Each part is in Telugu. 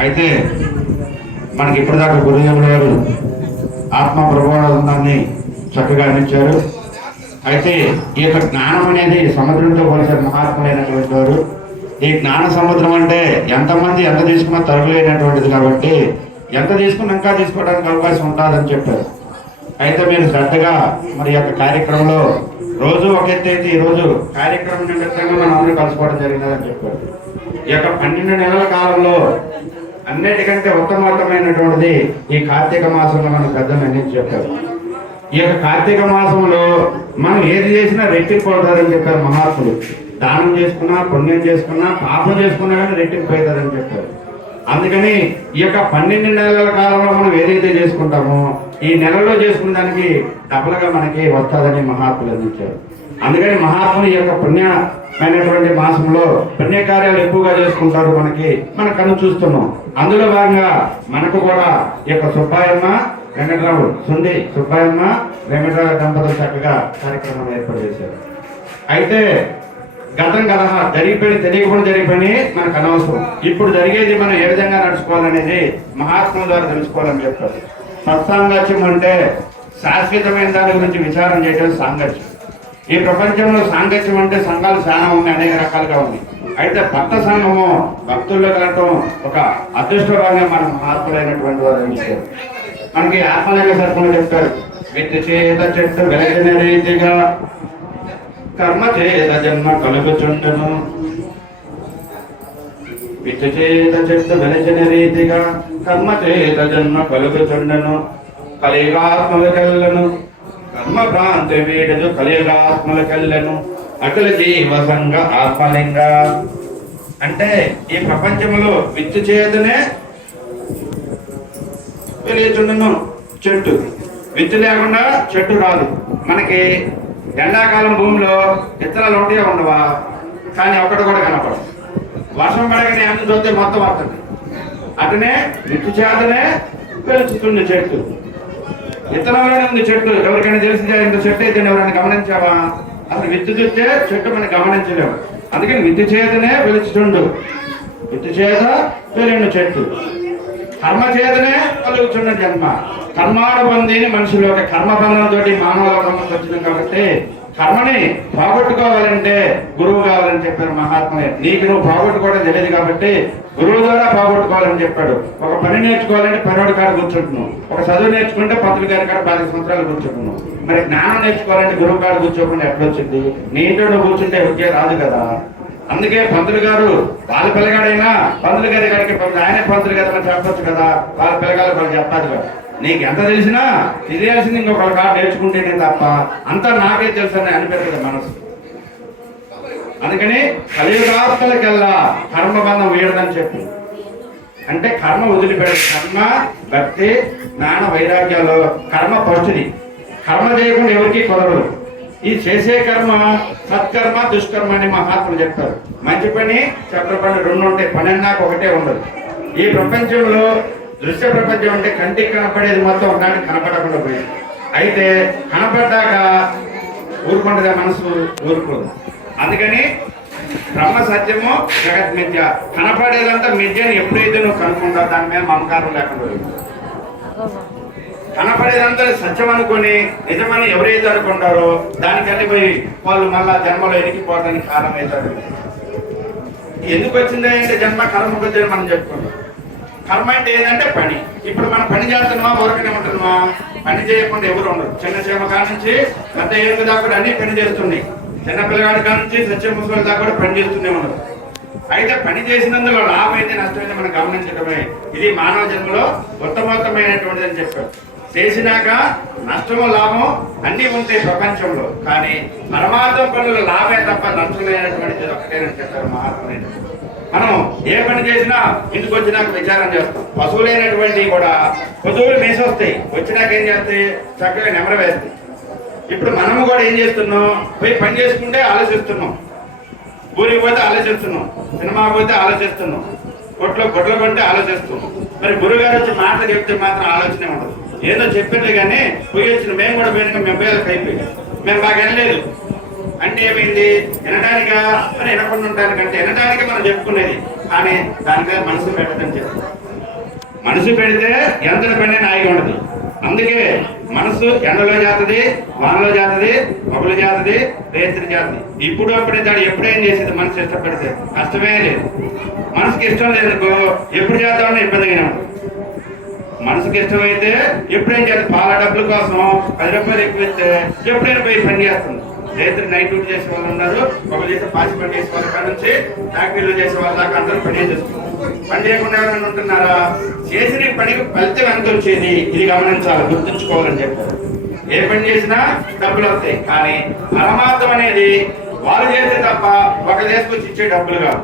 అయితే మనకి ఇప్పటిదాకా గురుదేవుడు గారు ఆత్మ ప్రబోధాన్ని చక్కగా అందించారు. అయితే ఈ యొక్క జ్ఞానం అనేది సముద్రంతో పోలిసారు మహాత్ములైనటువంటి వారు. ఈ జ్ఞాన సముద్రం అంటే ఎంతమంది ఎంత తీసుకున్నా తరగలేనటువంటిది కాబట్టి ఎంత తీసుకున్నా ఇంకా తీసుకోవడానికి అవకాశం ఉంటుందని చెప్పారు. అయితే మీరు శ్రద్ధగా మరి యొక్క కార్యక్రమంలో రోజు ఒక ఎత్తైతే ఈరోజు కార్యక్రమం నిమిత్తంగా మనం అందరూ కలుసుకోవడం జరిగిందని చెప్పారు. ఈ యొక్క 12 నెలల కాలంలో అన్నిటికంటే ఉత్తమమైనటువంటిది ఈ కార్తీక మాసంలో మన పెద్దలు అన్ని చెప్పారు. ఈ యొక్క కార్తీక మాసంలో మనం ఏది చేసినా రెట్టింపు అవుతారని చెప్పారు మహాత్ములు. దానం చేసుకున్నా, పుణ్యం చేసుకున్నా, పాపం చేసుకున్నా కానీ రెట్టింపు అవుతారని చెప్పారు. అందుకని ఈ యొక్క 12 నెలల కాలంలో మనం ఏదైతే చేసుకుంటామో ఈ నెలలో చేసుకున్న దానికి డబలుగా మనకి వస్తుందని మహాత్ములు అందించారు. అందుకని మహాత్ములు ఈ యొక్క పుణ్యమైనటువంటి మాసంలో పుణ్యకార్యాలు ఎక్కువగా చేసుకుంటారు. మన కన్ను చూస్తున్నాం. అందులో భాగంగా మనకు కూడా ఈ యొక్క సుబ్బాయమ్మ వెంకటరాముడు సుండి సుబ్బాయమ్మ వెంకటరావు దంపతులు చక్కగా కార్యక్రమాలు ఏర్పాటు చేశారు. అయితే గతం కదా జరిగిపోయి తెలియకుండా జరిగిపోయి మనకు అనవసరం. ఇప్పుడు జరిగేది మనం ఏ విధంగా నడుచుకోవాలనేది మహాత్ముల ద్వారా తెలుసుకోవాలని చెప్పారు. సత్సాంగత్యం అంటే శాశ్వతమైన దాని గురించి విచారం చేయడం సాంగత్యం. ఈ ప్రపంచంలో సాంగత్యం అంటే సంఘాలు చాలా ఉన్నాయి, అనేక రకాలుగా ఉన్నాయి. అయితే భక్త సంఘము భక్తుల్లో కలగటం ఒక అదృష్టంగా మన మహాత్ములైనటువంటి వారు అందించారు. మనకి ఆత్మలింగ సర్పంలో చెప్తారు, విద్య చేత చెట్టు వెలగిన రీతిగా కర్మ చేత జన్మ కలుగుచుండను. విద్య చేత చెట్టు వెలచిన రీతిగా కర్మ చేత జన్మ కలుగుచుండను. కలియుగాత్మలకెళ్ళను కర్మ భ్రాంతి వీడదు కలియుగాత్మలకెళ్ళను అఖిల జీవ సంఘ ఆత్మలింగ. అంటే ఈ ప్రపంచంలో విద్య చేతనే వెలిచుండను చెట్టు. విద్య లేకుండా చెట్టు రాదు. మనకి ఎండాకాలం భూమిలో విత్తనాలు ఉంటే ఉండవా, కానీ ఒకటి కూడా కనపడదు. వర్షం పడగానే ఎంత చూస్తే మొత్తం వస్తుంది. అతనే విద్య చేతనే పెంచుతుంది చెట్టు. విత్తనంలోనే ఉంది చెట్టు. ఎవరికైనా తెలిసిందే ఇంత చెట్టు అయితే ఎవరైనా గమనించావా? అసలు విద్య చూస్తే చెట్టు మనం గమనించలేము. అందుకని విద్య చేతనే వెలుచుండు, విద్య చేత వెలిన చెట్టు. కర్మ చేతనే కలుగుతున్న జన్మ. కర్మాడు పొందిని మనుషులు ఒక కర్మబంధంతో మానవ లోకంలోకి వచ్చినాం కాబట్టి కర్మని పోగొట్టుకోవాలంటే గురువు కావాలని చెప్పారు మహాత్ములే. నీకు నువ్వు పోగొట్టుకోవడం తెలియదు కాబట్టి గురువు ద్వారా పోగొట్టుకోవాలని చెప్పాడు. ఒక పని నేర్చుకోవాలంటే పనివాడి కాడ కూర్చుంటున్నావు. ఒక చదువు నేర్చుకుంటే పంతులు గారి కాడ 10 సంవత్సరాలు కూర్చుంటున్నావు. మరి జ్ఞానం నేర్చుకోవాలంటే గురువు కాడ కూర్చోకుండా ఎట్లొచ్చింది? నీ ఇంట్లో నువ్వు కూర్చుంటే ఎవరికే రాదు కదా. అందుకే పంతులు గారు వాళ్ళ పిల్లగాడైనా పంతులు గారి గారికి ఆయనే పంతులు కదా అని చెప్పొచ్చు కదా. వాళ్ళ పిల్లగారు వాళ్ళు చెప్పాలి కదా. నీకు ఎంత తెలిసినా తెలియాల్సింది ఇంకొకరి కాడ నేర్చుకుంటేనే తప్ప అంతా నాకే తెలుసు అని అనిపెట్టదు మనసు. అందుకని కలియుగాత్మలకెల్లా కర్మబంధం వీడదని చెప్పి అంటే కర్మ వదిలిపెట్టదు. కర్మ భక్తి జ్ఞాన వైరాగ్యాలు కర్మ పరుచుది. కర్మ చేయకుండా ఎవరికి కుదరదు. ఈ చేసే కర్మ సత్కర్మ దుష్కర్మ అని మహాత్ములు చెప్తారు. మంచి పని చెడ్డ పని 2 ఉంటాయి. పని అన్నాక ఒకటే ఉండదు. ఈ ప్రపంచంలో దృశ్య ప్రపంచం అంటే కంటికి కనపడేది మొత్తం ఉండడానికి కనపడకుండా పోయింది. అయితే కనపడ్డాక ఊరుకుంటుందా మనసు? ఊరుకోదు. అందుకని బ్రహ్మ సత్యము జగత్ మిథ్య. కనపడేదంతా మిథ్యని ఎప్పుడైతే నువ్వు కనుక్కుంటావు దాని మీద మమకారం లేకుండా పోయింది. కనపడేదంతా సత్యం అనుకొని నిజమని ఎవరైతే అనుకుంటారో దానికి వెళ్ళిపోయి వాళ్ళు మళ్ళా జన్మలో ఎరిగిపోవడానికి కారణం అవుతారు. ఎందుకు వచ్చింది అంటే జన్మ కర్మకు వచ్చింది మనం చెప్పుకుంటాం. కర్మ అంటే ఏంటంటే పని. ఇప్పుడు మనం పని చేస్తున్నామా ఊరకనే ఉంటున్నామా? పని చేయకుండా ఎవరు ఉండరు. చిన్న చీమ కాడ నుంచి పెద్ద ఏనుగు దాకా కూడా అన్ని పని చేస్తున్నాయి. చిన్న పిల్లగాడి కాడ నుంచి సత్య ముసలి దాకా కూడా పని చేస్తూనే ఉన్నారు. అయితే పని చేసినందులో లాభం అయితే నష్టమైంది మనం గమనించడమే. ఇది మానవ జన్మలో ఉత్తమోత్తమైనటువంటిది అని చెప్పారు. చేసినాక నష్టము లాభం అన్ని ఉంటాయి ప్రపంచంలో, కానీ పరమార్థం పనుల లాభమే తప్ప నష్టం లేనటువంటిది ఒకటేనని చెప్పారు మహాత్ములైన. మనం ఏ పని చేసినా ఇంటికి వచ్చినాక విచారం చేస్తాం. పశువులైనటువంటివి కూడా పశువులు మేసొస్తాయి. వచ్చినాక ఏం చేస్తాయి? చక్కగా నెమర వేస్తాయి. ఇప్పుడు మనము కూడా ఏం చేస్తున్నాం? పోయి పని చేసుకుంటే ఆలోచిస్తున్నాం, ఊరికి పోతే ఆలోచిస్తున్నాం, సినిమా పోతే ఆలోచిస్తున్నాం, కొట్లో గొడ్లు కొంటే ఆలోచిస్తున్నాం. మరి గురుగారు వచ్చి మాట చెప్తే మాత్రం ఆలోచనే ఉండదు. ఏదో చెప్పినట్లే కానీ పోయి వచ్చిన మేము కూడా పోయినాక మేము పోయేలకు అయిపోయి మేము బాగా వినలేదు అంటే ఏమైంది? వినడానికా అని వినకుండా ఉండడానికంటే వినడానికి మనం చెప్పుకునేది, కానీ దానిపై మనసు పెట్టదని చెప్పి మనసు పెడితే ఎంత పని హాయిగా ఉండదు. అందుకే మనసు ఎండలో చేస్తుంది, వానలో చేస్తుంది, మొగలు చేస్తుంది, రేత్రి చేస్తుంది. ఇప్పుడు అప్పుడే దాడు ఎప్పుడేం చేసేది మనసు ఇష్టపడితే కష్టమే లేదు. మనసుకి ఇష్టం లేదనుకో ఎప్పుడు చేద్దామని ఇబ్బందిగా ఉంటుంది. మనసుకి ఇష్టమైతే ఎప్పుడేం చేస్తుంది, పాల డబ్బుల కోసం 10 రూపాయలు ఎక్కువ ఇస్తే ఎప్పుడైనా పోయి పని చేస్తుంది. రైతులు నైట్ డ్యూటీ చేసే వాళ్ళు ఉన్నారు, ఒకరు చేసే పాచి పని చేసే వాళ్ళ కాడ నుంచి ఫ్యాక్టరీలో చేసే వాళ్ళ దాకా అందరూ పని చేస్తున్నారు. పని చేయకుండా ఎవరైనా ఉంటున్నారా? చేసిన పనికి ఫలితం ఎంత వచ్చేది ఇది గమనించాలి, గుర్తుంచుకోవాలని చెప్పారు. ఏ పని చేసినా డబ్బులు వస్తాయి, కానీ పరమార్థం అనేది వాళ్ళు చేస్తే తప్ప ఒక చేసుకొచ్చి ఇచ్చే డబ్బులు కాదు.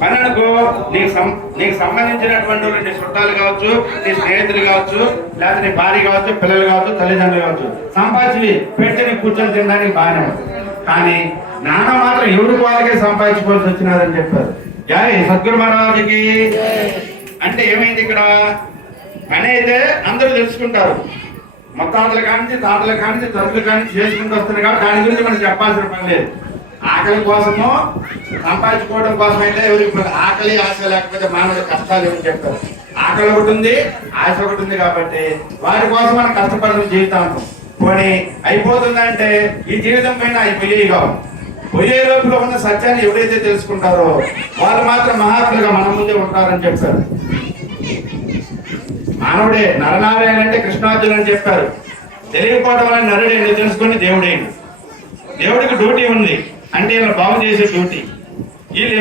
పని అనుకో, నీకు సంబంధించినటువంటి వాళ్ళు నీ చుట్టాలు కావచ్చు, నీ స్నేహితులు కావచ్చు, లేకపోతే నీ భార్య కావచ్చు, పిల్లలు కావచ్చు, తల్లిదండ్రులు కావచ్చు, సంపాదించి పెడితే నీ కూర్చొని తినడానికి బాగానే ఉంటుంది. కానీ నాన్న మాత్రం ఎవరికి వాళ్ళకే సంపాదించుకోవాల్సి వచ్చినారని చెప్పారు. జై సద్గురు మహారాజుకి. అంటే ఏమైంది ఇక్కడ? పని అయితే అందరూ తెలుసుకుంటారు, మొత్తాతల కానించి తాతల కానించి తల్లుల కానించి చేసుకుంటూ వస్తుంది కాబట్టి దాని గురించి మనం చెప్పాల్సిన పని లేదు. ఆకలి కోసము సంపాదించుకోవడం కోసం అయితే ఎవరికి ఆకలి ఆశ లేకపోతే మానవుడి కష్టాలు ఏమని చెప్పారు. ఆకలి ఒకటి ఉంది, ఆశ ఒకటి ఉంది కాబట్టి వాటి కోసం మనం కష్టపడడం జీవితాంతం. పోనీ అయిపోతుందంటే ఈ జీవితం పైన అయిపోయేవి కావు. పోయే లోపల ఉన్న సత్యాన్ని ఎవరైతే తెలుసుకుంటారో వాళ్ళు మాత్రం మహాత్ములుగా మన ముందే ఉంటారని చెప్పారు. మానవుడే నరనారాయణ అంటే కృష్ణార్జునుడు అని చెప్పారు. తెలియకపోవడం వల్ల నరుడేంటి తెలుసుకొని దేవుడేంటి. దేవుడికి డ్యూటీ ఉంది, అంటే ఇలా బాగు చేసే డ్యూటీ. వీళ్ళు